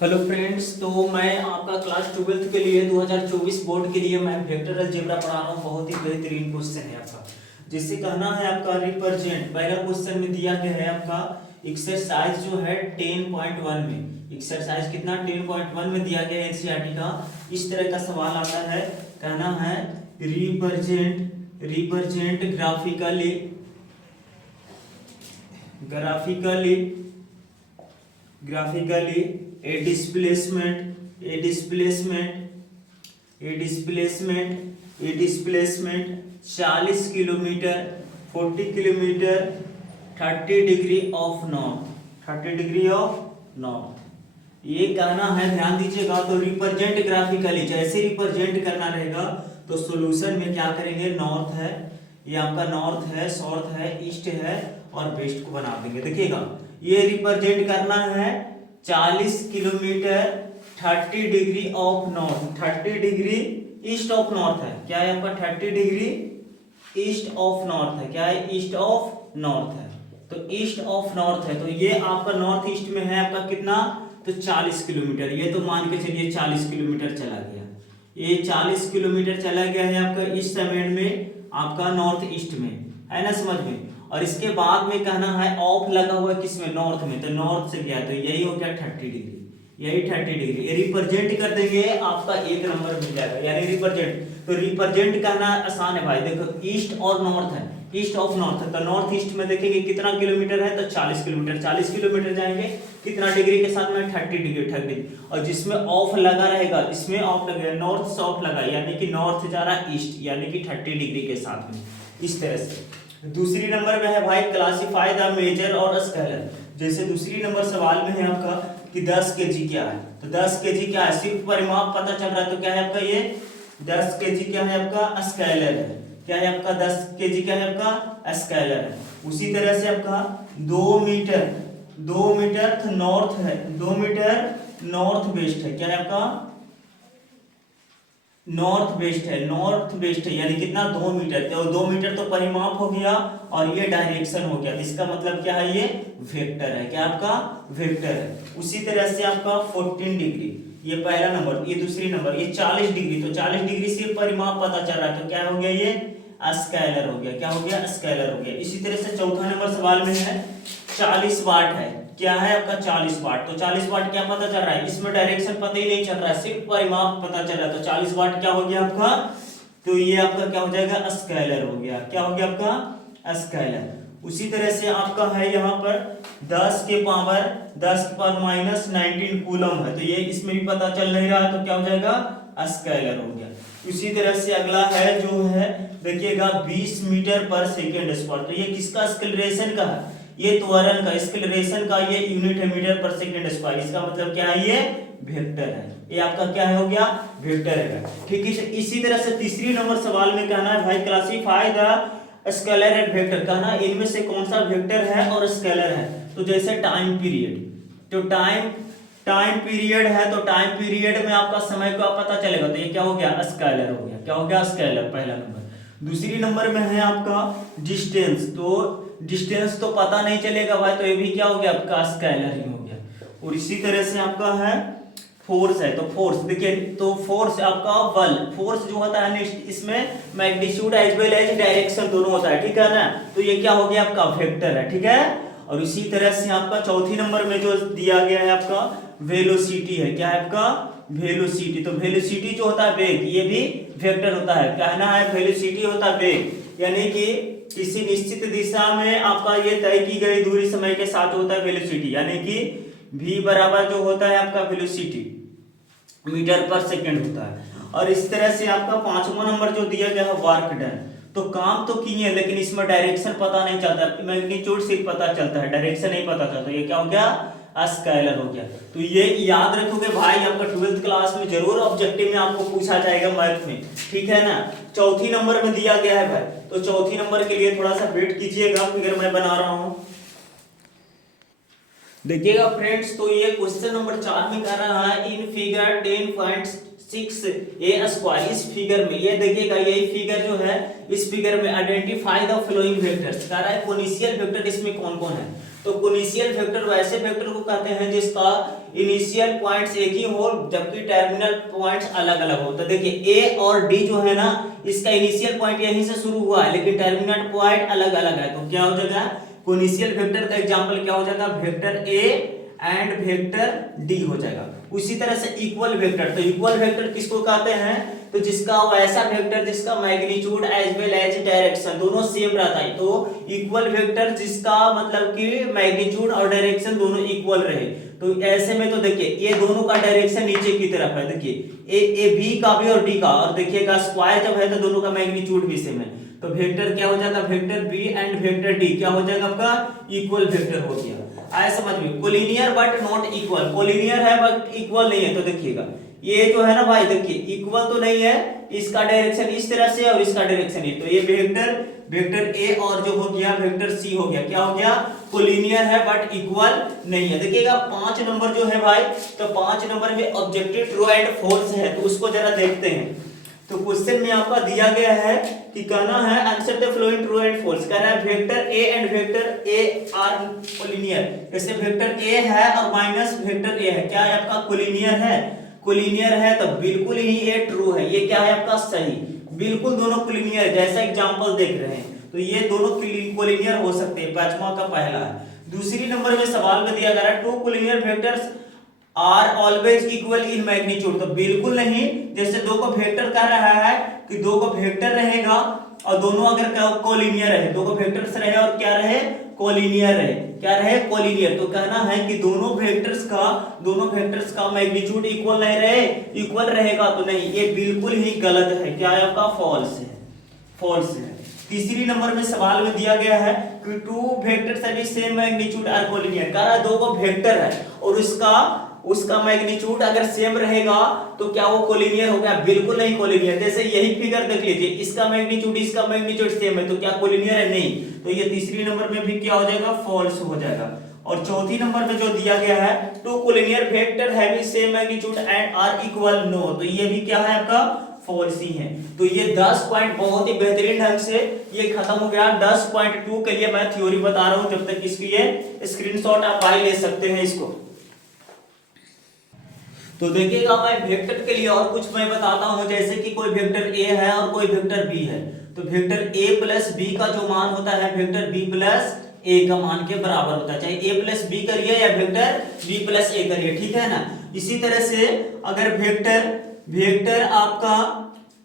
Hello friends, तो मैं आपका क्लास 12th के लिए 2024 बोर्ड के लिए मैं वेक्टर अलजेब्रा पढ़ा रहा हूँ। बहुत ही बेहतरीन क्वेश्चन है आपका, जिससे कहना है आपका रिप्रेजेंट। पहला क्वेश्चन में दिया गया है आपका एक्सरसाइज जो है 10.1 में। एक्सरसाइज कितना 10.1 में दिया गया है एनसीईआरटी का। इस तरह का सवाल आता है, कहना है represent graphically a displacement 40 kilometre 40 kilometre 30 degree of north. ये कहना है, ध्यान दीजिएगा। तो रिप्रेजेंट ग्राफिकली, जैसे रिप्रेजेंट करना रहेगा तो सॉल्यूशन में क्या करेंगे, नॉर्थ है, ये आपका नॉर्थ है, साउथ है, ईस्ट है और वेस्ट को बना देंगे। देखिएगा, ये रिप्रेजेंट करना है 40 kilometre 30 degree of north. 30 degree east of north है। क्या है आपका 30 डिग्री ईस्ट ऑफ नॉर्थ है। क्या है, ईस्ट ऑफ नॉर्थ है। तो ईस्ट ऑफ नॉर्थ है, तो ये आपका नॉर्थ ईस्ट में है आपका कितना, तो 40 किलोमीटर। ये तो मान के चलिए 40 किलोमीटर चला गया। ये 40 किलोमीटर चला गया है आपका इस सेगमेंट में, आपका नॉर्थ ईस्ट में, है ना, समझ में। और इसके बाद में कहना है ऑफ लगा हुआ है किसमें, नॉर्थ में। तो नॉर्थ से गया तो यही हो गया 30 डिग्री, यही 30 डिग्री। ये रिप्रेजेंट कर देंगे, आपका 1 नंबर मिल जाएगा, यानी रिप्रेजेंट। तो रिप्रेजेंट करना आसान है भाई। देखो, ईस्ट और नॉर्थ है, ईस्ट ऑफ नॉर्थ है, तो नॉर्थ ईस्ट में देखेंगे कितना किलोमीटर है, तो 40 किलोमीटर। 40 किलोमीटर जाएंगे कितना डिग्री के साथ में, 30 डिग्री, 30 डिग्री। और जिसमें ऑफ लगा रहेगा, इसमें ऑफ लगेगा, नॉर्थ से ऑफ लगा, यानी कि नॉर्थ से जा रहा है ईस्ट, यानी कि 30 डिग्री के साथ में, इस तरह से। दूसरी नंबर में है भाई, क्लासिफाई द मेजर और स्केलर। जैसे दूसरी नंबर सवाल में है आपका कि 10 केजी क्या है, तो 10 केजी क्या है, सिर्फ परिमाप पता चल रहा है, तो क्या है आपका ये 10 केजी क्या है आपका, स्केलर है। क्या है आपका 10 केजी क्या है आपका, स्केलर है। उसी तरह से आपका 2 मीटर नॉर्थ है, 2 मीटर नॉर्थ वेस्ट है। क्या है आपका, नॉर्थ वेस्ट है, यानी कितना, 2 मीटर। तो 2 मीटर तो परिमाप हो गया और ये डायरेक्शन हो गया। इसका मतलब क्या है, ये वेक्टर है। क्या आपका, वेक्टर है। उसी तरह से आपका 14 डिग्री, ये पहला नंबर। ये दूसरी नंबर, ये 40 डिग्री, तो 40 डिग्री से परिमाप पता चल रहा है, तो क्या हो गया, ये स्केलर हो गया। क्या हो गया, स्केलर हो गया। इसी तरह से चौथा नंबर सवाल में है 40 वाट है। क्या है आपका 40 वाट, तो 40 वाट क्या पता चल रहा है, इसमें डायरेक्शन पता ही नहीं चल रहा है, सिर्फ परिमाप पता चल रहा है। तो 40 वाट क्या हो गया आपका, तो ये आपका क्या हो जाएगा, स्केलर हो गया। क्या हो गया आपका, स्केलर। उसी तरह से आपका है यहाँ पर 10 के पावर -19 कूलम है, तो ये इसमें भी पता चल नहीं रहा है, तो क्या हो जाएगा, स्केलर हो गया। उसी तरह से अगला है जो है, देखिएगा 20 मीटर पर सेकेंड स्क्वायर। तो ये किसका, स्केलरेशन का है, ये त्वरण का, स्केलरेशन का ये यूनिट है मीटर पर सेकेंड स्क्वायर। इसका मतलब क्या है, ये वेक्टर है। ये आपका क्या हो गया, वेक्टर है। ठीक है। इसी तरह से तीसरी नंबर सवाल में कहना है भाई, classify the scalar and vector. कहना इनमें से कौन सा वेक्टर है और स्केलर है। तो जैसे टाइम पीरियड, तो टाइम पीरियड है, तो टाइम पीरियड में आपका समय का पता चलेगा, तो ये क्या हो गया, स्केलर हो गया। क्या हो गया, स्केलर, पहला नंबर। दूसरी नंबर में है आपका डिस्टेंस, तो डिस्टेंस तो पता नहीं चलेगा भाई, तो ये भी क्या हो गया आपका, स्केलर ही हो गया। और इसी तरह से आपका है फोर्स है, तो फोर्स देखिए, तो फोर्स आपका बल, फोर्स जो होता है इसमें magnitude as well as direction दोनों होता है, ठीक है ना। तो ये क्या हो गया आपका, वेक्टर है, ठीक है। और इसी तरह से आपका चौथी नंबर में जो दिया गया है आपका वेलोसिटी है। क्या है आपका, वेलोसिटी। तो वेलोसिटी जो होता है वेग, ये भी वेक्टर होता है। कहना है वेलोसिटी होता है वेग, यानी कि किसी निश्चित दिशा में आपका ये तय की गई दूरी समय के साथ होता है वेलोसिटी, यानी कि v बराबर जो होता है आपका वेलोसिटी मीटर पर सेकंड होता है। और इस तरह से आपका पांचवा नंबर जो दिया गया है वर्क डन। तो काम तो किए लेकिन इसमें डायरेक्शन पता नहीं चलता, मैग्नीट्यूड सिर्फ पता चलता है, डायरेक्शन नहीं पता चलता। ये क्या हो गया, स्केलर हो गया। तो ये याद रखोगे भाई, आपका 12th क्लास में जरूर ऑब्जेक्टिव में आपको पूछा जाएगा मैथ में, ठीक है ना। चौथी नंबर में दिया गया है भाई, तो चौथी नंबर के लिए थोड़ा सा वेट कीजिएगा, फिगर मैं बना रहा हूं। देखिएगा फ्रेंड्स, तो ये क्वेश्चन नंबर 4 में कह रहा है इन फिगर 10.6 ए स्क्वायर। इस फिगर में ये देखिएगा, यही फिगर जो है, इस फिगर में आइडेंटिफाई द फॉलोइंग वेक्टर्स कह रहा है, कोनिशियल वेक्टर इसमें कौन कौन है। तो कोनिशियल वेक्टर वैसे वेक्टर को कहते हैं जिसका इनिशियल पॉइंट्स एक ही हो जबकि टर्मिनल पॉइंट्स अलग अलग हो। तो देखिए ए और डी जो है ना, इसका इनिशियल पॉइंट यहीं से शुरू हुआ है लेकिन टर्मिनल पॉइंट अलग अलग है। तो क्या हो जाएगा, कोनिशियल वेक्टर का एग्जांपल क्या हो जाएगा, vector A and vector D हो जाएगा। उसी तरह से इक्वल वेक्टर, तो इक्वल वेक्टर किसको कहते हैं, तो जिसका वैसा वेक्टर जिसका magnitude as well as direction दोनों सेम रहता है। तो इक्वल वेक्टर जिसका मतलब कि मैग्नीट्यूड और डायरेक्शन दोनों इक्वल रहे। तो ऐसे में तो देखिए ये दोनों का डायरेक्शन नीचे की तरफ है, देखिए ए बी का भी और डी का, और देखिएगा स्क्वायर जब है तो दोनों का मैग्नीट्यूड भी सेम है। तो वेक्टर क्या हो जाएगा, vector B and vector D क्या हो जाएगा आपका, इक्वल वेक्टर हो गया। आए समझ में, collinear but not equal, collinear है बट इक्वल नहीं है। तो देखिएगा ये जो है ना भाई, देखिए इक्वल तो नहीं है, इसका डायरेक्शन इस तरह से और इसका डायरेक्शन ये, तो ये वेक्टर ए और जो हो गया वेक्टर सी हो गया, क्या हो गया, कोलिनियर है बट इक्वल नहीं है। देखिएगा 5 नंबर जो है भाई, तो 5 नंबर में ऑब्जेक्टिव ट्रू एंड फॉल्स है, तो उसको जरा देखते हैं। तो क्वेश्चन में आपका दिया गया है कि कहना है answer the following true and false, कह रहा है vector A and vector A are collinear. जैसे वेक्टर ए है और माइनस वेक्टर ए है, क्या है आपका, कोलिनियर है, कोलिनियर है तो बिल्कुल ही ये ट्रू है, ये क्या है आपका सही, बिल्कुल दोनों कोलिनियर है जैसा एग्जांपल देख रहे हैं। तो ये दोनों कोलिनियर हो सकते हैं, पांचवा का पहला है। दूसरी नंबर में सवाल में दिया गया है two collinear vectors are always equal in magnitude, तो बिल्कुल नहीं। जैसे दो को वेक्टर कह रहा है कि दो को वेक्टर रहेगा और दोनों अगर कोलिनियर रहे, दो को वेक्टर्स रहे और क्या रहे, कोलिनियर रहे, क्या रहे, कोलिनियर, तो कहना है कि दोनों वेक्टर्स का मैग्नीट्यूड इक्वल नहीं रहे, इक्वल रहेगा तो नहीं, ये बिल्कुल ही गलत है, क्या है आपका, फॉल्स है, फॉल्स है। तीसरी नंबर में सवाल में दिया गया है कि two vectors have same magnitude are collinear, कह रहा है दो को वेक्टर है और उसका मैग्नीट्यूड अगर सेम रहेगा तो क्या वो कोलिनियर हो गया, बिल्कुल नहीं कोलिनियर। जैसे यही फिगर देख लीजिए, इसका मैग्नीट्यूड सेम है तो क्या कोलिनियर है, नहीं। तो ये तीसरी नंबर में भी क्या हो जाएगा, फॉल्स हो जाएगा। और चौथी नंबर में जो दिया गया है two collinear vector having same magnitude and are equal, no, तो ये भी क्या है आपका, फॉल्स ही है। तो ये 10 पॉइंट बहुत ही बेहतरीन ढंग से ये खत्म हो गया। 10.2 के लिए मैं थ्योरी बता रहा हूं, जब तक इसकी ये स्क्रीनशॉट आप भाई ले सकते हैं इसको। तो देखिएगा मैं वेक्टर के लिए और कुछ मैं बताता हूं, जैसे कि कोई वेक्टर ए है और कोई वेक्टर बी है, तो वेक्टर ए प्लस बी का जो मान होता है वेक्टर बी प्लस ए का मान के बराबर होता है, चाहे ए प्लस बी करिए या वेक्टर बी प्लस ए करिए, ठीक है ना। इसी तरह से अगर वेक्टर आपका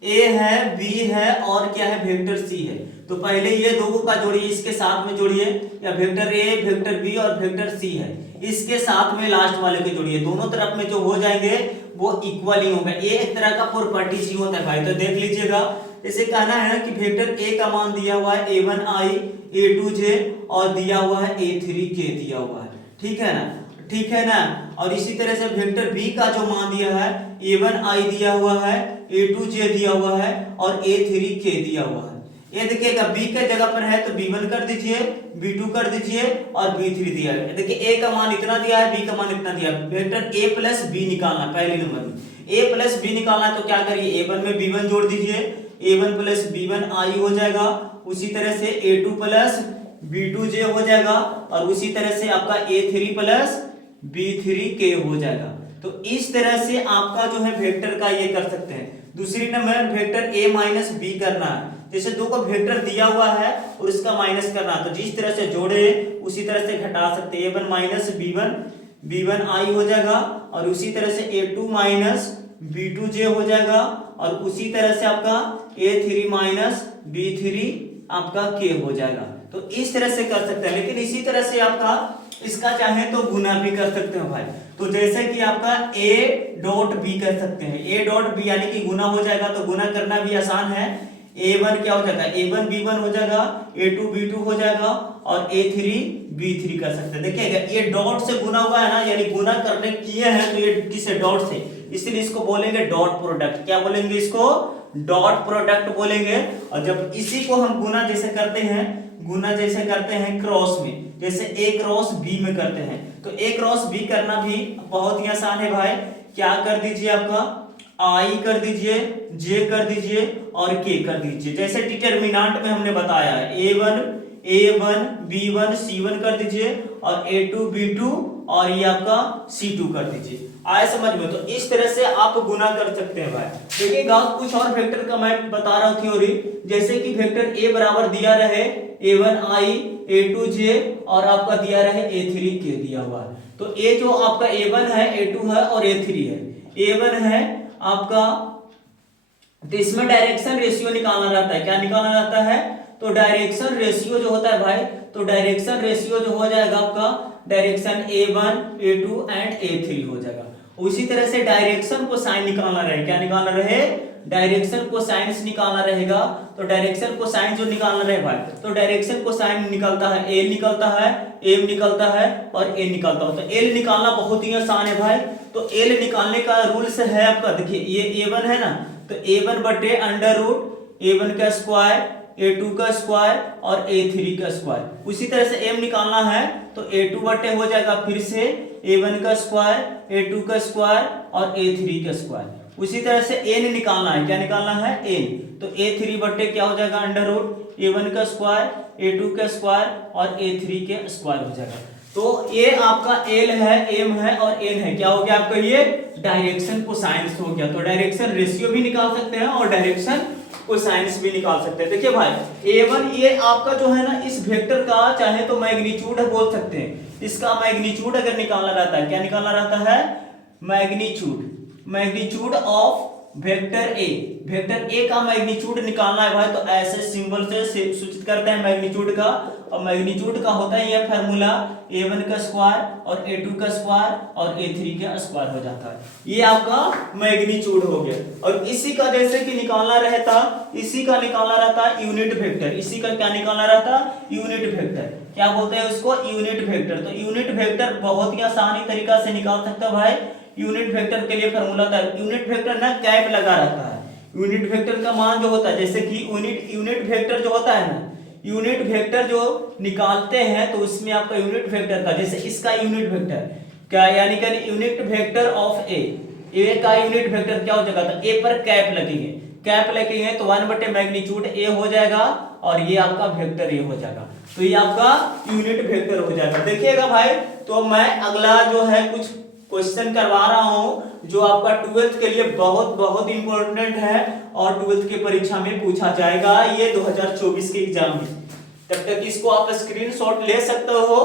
ए है, बी है और क्या है, वेक्टर सी है, तो पहले ये दो का जोड़िए, इसके साथ में जोड़िए, या वेक्टर ए, वेक्टर बी और वेक्टर सी है, इसके साथ में लास्ट वाले के जोड़िए, दोनों तरफ में जो हो जाएंगे वो इक्वल ही होगा। ये एक तरह का प्रॉपर्टीज ही होता है भाई। तो देख लीजिएगा, इसे कहना है कि वेक्टर ए का मान दिया हुआ है a1i a2j और दिया हुआ है a3k दिया हुआ है, ठीक है ना, ठीक है ना। और इसी तरह से वेक्टर बी का जो मान दिया है a1i दिया हुआ है, a2j दिया हुआ है और a3k दिया हुआ है। ये देखिएगा b के जगह पर है तो b1 कर दीजिए, b2 कर दीजिए और b3 दिया है। देखिए a का मान इतना दिया है, b का मान इतना दिया है, वेक्टर a प्लस b निकालना है। पहले नंबर में a प्लस b निकालना है तो क्या करिए, a1 में b1 जोड़ दीजिए, a1 प्लस b1 i हो जाएगा, उसी तरह से a2 प्लस b2j हो जाएगा और उसी तरह से आपका a3 प्लस b3k हो जाएगा। तो इस तरह से आपका जो है वेक्टर का ये कर सकते हैं। दूसरी number vector a minus B करना है, जैसे दो को वेक्टर दिया हुआ है और इसका माइनस करना है, तो जिस तरह से जोड़े उसी तरह से घटा सकते हैं। a1 माइनस b1 i हो जाएगा और उसी तरह से a2 माइनस b2j हो जाएगा और उसी तरह से आपका a3 माइनस b3 आपका k हो जाएगा। तो इस तरह से कर सकते हैं, लेकिन इसी तरह से आपका इसका चाहे तो गुना भी कर सकते हो भाई। तो जैसे कि आपका a डॉट b कर सकते हैं, a डॉट b यानी कि गुना हो जाएगा, तो गुना करना भी आसान है। a1 क्या हो जाएगा, a1 b1 हो जाएगा, a2 b2 हो जाएगा और a3 b3 कर सकते हैं। देखिएगा ये डॉट से गुना हुआ है ना, यानी गुना करने किए हैं तो ये किससे, डॉट से, इसलिए इसको बोलेंगे डॉट प्रोडक्ट। क्या बोलेंगे इसको, डॉट प्रोडक्ट बोलेंगे। और जब इसी को हम गुना जैसे करते हैं क्रॉस में, जैसे a क्रॉस b में करते हैं, तो a क्रॉस b करना भी बहुत ही आसान है भाई। क्या कर दीजिए, आपका i कर दीजिए, j कर दीजिए और k कर दीजिए। जैसे डिटरमिनेंट में हमने बताया है a1 b1 c1 कर दीजिए और A2 B2 और ये आपका C2 कर दीजिए। आए समझ में? तो इस तरह से आप गुना कर सकते हैं भाई। देखिएगा कुछ और वेक्टर का मैं बता रहा हूँ थ्योरी, जैसे कि वेक्टर A बराबर दिया रहे A1i A2j और आपका दिया रहे A3k दिया हुआ है। तो A जो आपका A1 है, A2 है और A3 है। A1 है आपका, तो इसमें डायरेक्शन रेशियो निकालना रहता है। क्या निकालना रहता है? तो डायरेक्शन रेशियो जो होता है भाई, तो डायरेक्शन रेशियो जो हो जाएगा आपका direction A1 A2 and A3 हो जाएगा। उसी तरह से डायरेक्शन को साइन निकालना रहे। क्या निकालना रहे? डायरेक्शन को साइंस निकालना रहेगा। तो डायरेक्शन को साइन जो निकालना रहे भाई, तो डायरेक्शन को साइन निकलता है एल निकलता है, एम निकलता है और ए निकलता है। तो एल निकालना बहुत ही आसान है भाई। तो एल निकालने का रूल्स है आपका, देखिए ये A1 है ना, तो A1 बटे अंडर रूट A1 का स्क्वायर A2 का स्क्वायर और A3 का स्क्वायर। उसी तरह से m निकालना है तो A2 बटे हो जाएगा फिर से A1 का स्क्वायर A2 का स्क्वायर और A3 का स्क्वायर। उसी तरह से n निकालना है। क्या निकालना है? n। तो A3 बटे क्या हो जाएगा? अंडर रूट A1 का स्क्वायर A2 का स्क्वायर और A3 के स्क्वायर हो जाएगा। तो ये आपका L है, M है और N है। क्या हो गया आपका? ये डायरेक्शन कोसाइंस हो गया। तो डायरेक्शन रेशियो भी निकाल सकते हैं और डायरेक्शन कोसाइंस भी निकाल सकते हैं। देखिए भाई A1 ये आपका जो है ना, इस वेक्टर का चाहे तो मैग्नीट्यूड बोल सकते हैं। इसका मैग्नीट्यूड अगर निकालना रहता है, क्या निकालना रहता है? Magnitude of vector A. Vector A का मैग्नीट्यूड निकालना है भाई, तो ऐसे सिंबल से सूचित करते हैं मैग्नीट्यूड का। और मैग्नीट्यूड का होता है ये फार्मूला A1 का स्क्वायर और A2 का स्क्वायर और A3 का स्क्वायर हो जाता है। ये आपका मैग्नीट्यूड हो गया। और इसी का जैसे कि निकालना रहता, इसी का निकालना रहता यूनिट वेक्टर। इसी का क्या निकालना रहता? Unit vector. क्या बोलते हैं उसको? Unit vector. तो यूनिट वेक्टर बहुत ही आसानी तरीका से निकाल सकता है भाई। यूनिट वेक्टर के लिए फार्मूला था, यूनिट वेक्टर ना कैप लगा रहता है। यूनिट वेक्टर का मान जो होता है, जैसे कि यूनिट वेक्टर जो होता है ना, यूनिट वेक्टर जो निकालते हैं तो उसमें आपका यूनिट वेक्टर का, जैसे इसका यूनिट वेक्टर क्या, यानी कि यूनिट वेक्टर ऑफ ए का यूनिट वेक्टर क्या हो जाएगा? तो ए पर कैप लगेंगे। कैप लगेंगे तो 1 बटे मैग्नीट्यूड ए हो जाएगा और ये आपका वेक्टर ए हो जाएगा। तो ये आपका यूनिट वेक्टर हो जाएगा। देखिएगा भाई, तो मैं अगला जो है कुछ क्वेश्चन करवा रहा हूं जो आपका 12th के लिए बहुत बहुत इंपॉर्टेंट है और 12th की परीक्षा में पूछा जाएगा ये 2024 के एग्जाम में। तब तक इसको आप स्क्रीनशॉट ले सकते हो।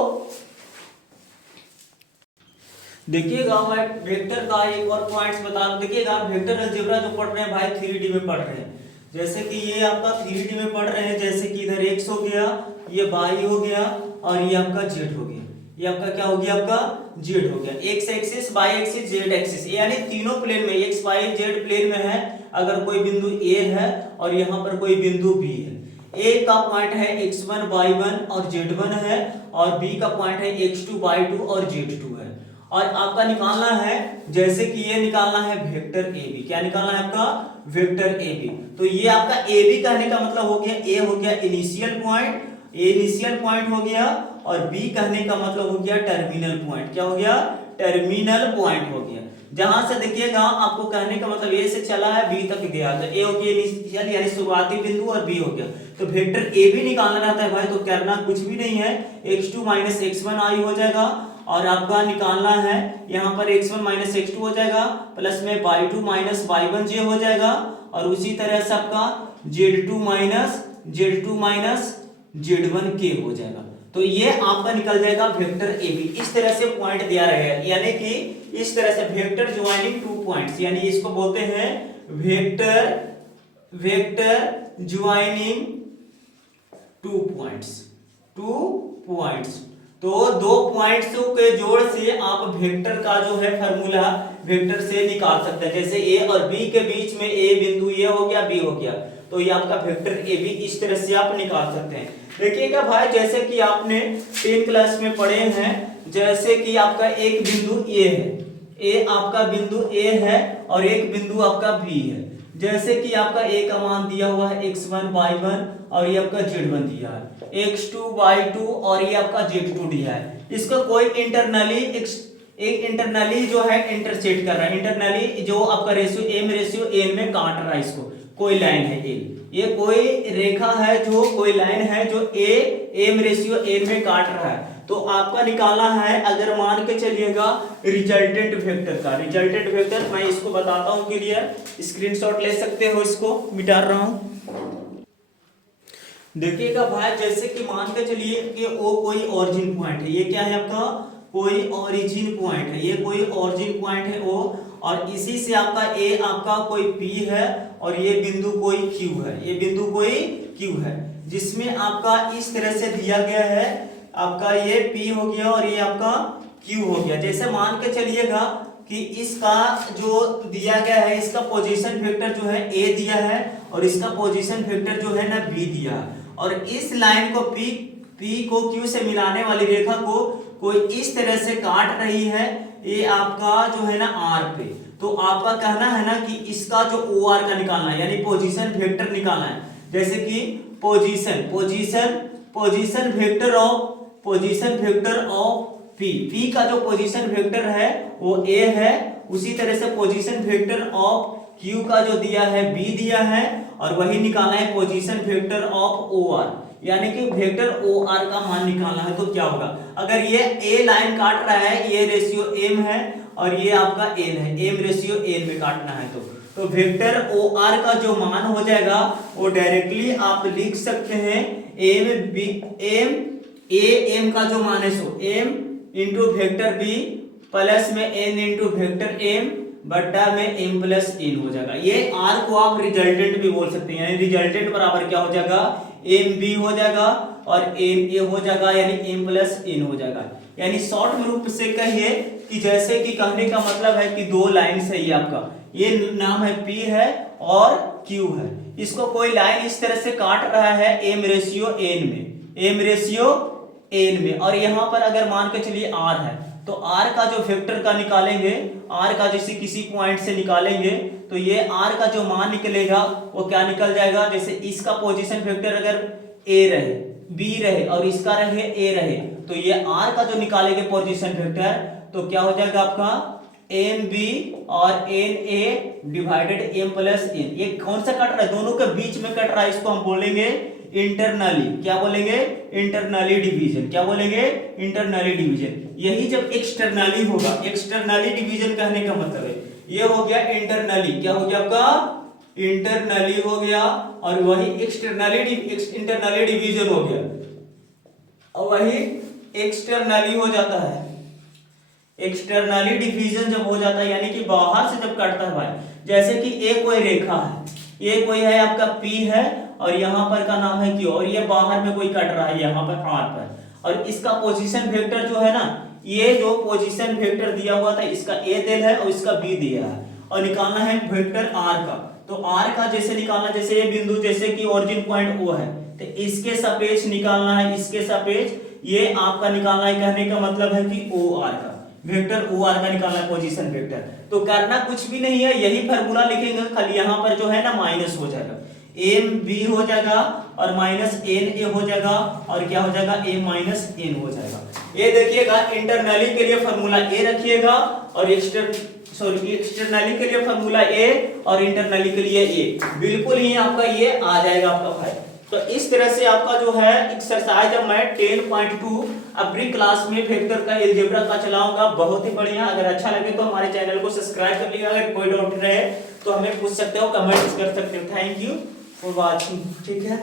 देखिएगा मैं वेक्टर का एक और पॉइंट्स बता रहा हूं। देखिएगा वेक्टर अलजेब्रा जो पढ़ रहे हैं भाई 3D में पढ़ रहे हैं, जैसे कि ये आपका 3D में पढ़ रहे हैं, जैसे कि इधर x हो गया, ये y हो गया और ये आपका z हो गया। ये आपका क्या हो गया? आपका z हो गया। x axis, y axis, z axis, यानी तीनों प्लेन में x y z प्लेन में है। अगर कोई बिंदु a है और यहाँ पर कोई बिंदु b है, a का पॉइंट है x1 y1 और z1 है और b का पॉइंट है x2 y2 और z2 है। और आपका निकालना है, जैसे कि ये निकालना है वेक्टर AB। क्या निकालना है आपका? Vector AB। तो ये आपका AB कहने का मतलब हो गया, A हो गया इनिशियल पॉइंट, इनिशियल पॉइंट हो गया, और B कहने का मतलब हो गया टर्मिनल पॉइंट। क्या हो गया? टर्मिनल पॉइंट हो गया। जहां से देखिएगा आपको कहने का मतलब A से चला है B तक गया, तो A हो गया इनिशियल यानी शुरुआती बिंदु और B हो गया। तो वेक्टर AB निकालना रहता है भाई, तो करना कुछ भी नहीं है, x2 माइनस x1 i हो जाएगा और आपका निकालना है यहाँ पर x1 माइनस x2 हो जाएगा, प्लस में y2 माइनस y1 j हो जाएगा और उसी तरह से आपका z2 माइनस z1 k हो जाएगा। तो ये आपका निकल जाएगा वेक्टर AB। इस तरह से पॉइंट दिया रहेगा, यानी कि इस तरह से वेक्टर ज्वाइनिंग टू पॉइंट्स, यानी इसको बोलते हैं वेक्टर ज्वाइनिंग टू पॉइंट्स। तो दो पॉइंट्स के जोड़ से आप वेक्टर का जो है फार्मूला वेक्टर से निकाल सकते हैं। जैसे A और B के बीच में A बिंदु ये हो गया, B हो गया, तो ये आपका वेक्टर AB इस तरह से आप निकाल सकते हैं। देखिएगा भाई, जैसे कि आपने 10 क्लास में पढ़े हैं, जैसे कि आपका एक बिंदु A है, A आपका बिंदु A है और एक बिंदु आपका B है। जैसे कि आपका A का मान दिया हुआ है x1 y1 और ये आपका z1 दिया है, x2 y2 और ये आपका z2 दिया है। इसको कोई इंटरनली जो है इंटरसेक्ट कर रहा है, इंटरनली जो आपका रेशियो m रेशियो n में काट रहा है, इसको कोई लाइन है a, ये कोई रेखा है जो कोई लाइन है जो a m रेशियो n में काट रहा है। तो आपका निकालना है, अगर मान के चलिएगा रिजल्टेंट वेक्टर का, रिजल्टेंट वेक्टर मैं इसको बताता हूँ क्लियर, स्क्रीनशॉट ले सकते हो, इसको मिटा रहा हूँ। देखिएगा भाई, जैसे कि मान के चलिए कि वो कोई ओरिजिन पॉइंट है, ये क्या है आपका, कोई ओरिजिन पॉइंट है, ये कोई ओरिजिन पॉइंट है ओ, और इसी से आपका ए आपका कोई पी है और ये बिंदु कोई क्यू है, ये बिंदु कोई क्यू है, जिसमें आपका इस तरह से दिया गया है, आपका ये पी हो गया और ये आपका क्यू हो गया। जैसे मान के चलिएगा कि इसका जो दिया गया है, इसका पोजीशन वेक्टर जो है ए दिया है और इसका पोजीशन वेक्टर जो है ना बी दिया है, और इस लाइन को पी को क्यू से मिलाने वाली रेखा को कोई इस तरह से काट रही है, ये आपका जो है ना आर पे, तो आपका कहना है ना कि इसका जो ओ आर का निकालना है, यानी पोजीशन वेक्टर निकालना है। जैसे कि पोजीशन वेक्टर ऑफ पी का जो पोजीशन वेक्टर है वो ए है, उसी तरह से पोजीशन वेक्टर ऑफ क्यू का जो दिया है बी दिया है, और वही निकालना है position vector of O R, यानी कि वेक्टर ओ आर का मान निकालना है। तो क्या होगा, अगर ये ए लाइन काट रहा है, ये रेशियो एम है और ये आपका एन है, एम रेशियो एन में काटना है, तो वेक्टर ओ आर का जो मान हो जाएगा वो डायरेक्टली आप लिख सकते हैं एम का जो मान है सो M into vector B plus में एन इंटू वेक्टर एम बट्टा में एम प्लस एन हो जाएगा। ये आर को आप रिजल्टेंट भी बोल सकते हैं, यानी रिजल्टेंट बराबर क्या हो जाएगा, एम बी हो जाएगा और एम ए हो जाएगा, यानी एम प्लस एन हो जाएगा। यानी शॉर्ट में रूप से कहिए कि जैसे कि कहने का मतलब है कि दो लाइन है, ये आपका ये नाम है पी है और क्यू है, इसको कोई लाइन इस तरह से काट रहा है एम रेशियो एन में, और यहाँ पर अगर मान के चलिए आर है, तो आर का जो वेक्टर का निकालेंगे, आर का जैसे किसी पॉइंट से निकालेंगे तो ये आर का जो मान निकलेगा वो क्या निकल जाएगा, जैसे इसका पोजीशन वेक्टर अगर ए रहे, बी रहे और इसका रहे ए रहे, तो ये आर का जो निकालेंगे पोजीशन वेक्टर, तो क्या हो जाएगा आपका एम बी और N A divided M plus N. ये कौन सा कट रहा है, दोनों के बीच में कट रहा है, इसको हम बोलेंगे इंटरनली, क्या बोलेंगे, इंटरनली डिवीजन, क्या बोलेंगे, इंटरनली डिवीजन। यही जब एक्सटर्नली होगा, एक्सटर्नली डिवीजन कहने का मतलब है ये हो गया इंटरनली, क्या हो गया आपका इंटरनली हो गया, और वही इंटरनली डिवीजन हो गया, और वही एक्सटर्नली हो जाता है। एक्सटर्नली डिवीजन जब हो जाता है यानी कि बाहर से जब कटता है भाई, जैसे कि ए कोई रेखा है, ये कोई है आपका पी है और यहाँ पर का नाम है क्यू, और ये बाहर में कोई कट रहा है यहाँ पर आर पर, और इसका पोजीशन वेक्टर जो है ना, ये जो पोजीशन वेक्टर दिया हुआ था इसका ए दिया है और इसका बी दिया है, और निकालना है वेक्टर आर का। तो आर का जैसे निकालना, जैसे ये बिंदु जैसे कि ओरिजिन पॉइंट ओ है, तो इसके सापेक्ष निकालना है, इसके सापेक्ष ये आपका निकालना है, कहने का मतलब है कि ओ आर का वेक्टर, ओ आर का निकालना है पोजीशन वेक्टर। तो करना कुछ भी नहीं है, यही फार्मूला लिखेंगे, खाली यहाँ पर जो है ना माइनस हो जाएगा, एम बी हो जाएगा और माइनस एन ए हो जाएगा, और क्या हो जाएगा ए माइनस एन हो जाएगा। ये देखिएगा इंटरनली के लिए फार्मूला ए रखिएगा और एक्सटर्नली के लिए फार्मूला ए और इंटरनली के लिए ए, बिल्कुल ही आपका ये आ जाएगा आपका भाई। तो इस तरह से आपका जो है एक्सरसाइज अब मैं 10.2 अगली क्लास में वेक्टर का अलजेब्रा का चलाऊंगा, बहुत ही बढ़िया। अगर अच्छा लगे तो हमारे चैनल को सब्सक्राइब कर लीजिएगा, अगर कोई डाउट रहे तो हमें पूछ सकते हो, कमेंट्स कर सकते हो। थैंक यू फॉर वॉचिंग, ठीक है।